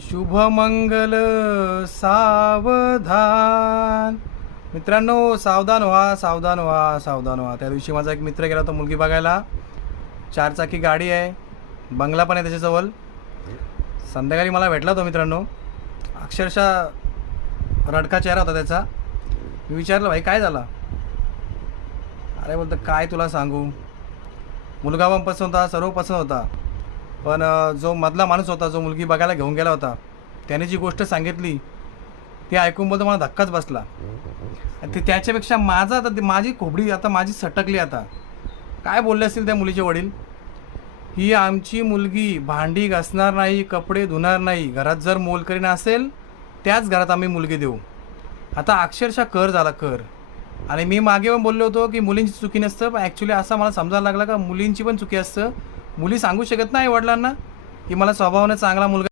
शुभमंगल सावधान. मित्रांनो, सावधान व्हा, सावधान व्हा, सावधान व्हा. त्या दिवशी माझा एक मित्र गेला होता मुलगी बघायला. 4 चाकी गाडी आहे, बंगला पण आहे त्याच्याजवळ. संध्याकाळी मला भेटला तो मित्रांनो. अक्षरशः रडका चेहरा होता त्याचा. मी विचारलं, भाई काय झाला? अरे बोलतं, काय तुला सांगू, मुलगा पण पसंत होता, सर्व पसंत होता, पण जो मधला माणूस होता, जो मुलगी बघायला घेऊन गेला होता, त्याने जी गोष्ट सांगितली ती ऐकून बोलतो मला धक्काच बसला. ते त्याच्यापेक्षा माझा आता माझी खोबडी आता माझी सटकली. आता काय बोलले असतील त्या मुलीचे वडील, ही आमची मुलगी भांडी घासणार नाही, कपडे धुणार नाही, घरात जर मोलकरीण असेल त्याच घरात आम्ही मुलगी देऊ. आता अक्षरशः कर झाला कर. आणि मी मागे पण बोललो होतो की मुलींची चुकी नसतं, पण ॲक्च्युली असं मला समजायला लागलं का मुलींची पण चुकी असतं. मुली सांगू शकत नाही वडिलांना की मला स्वभावाने चांगला मुलगा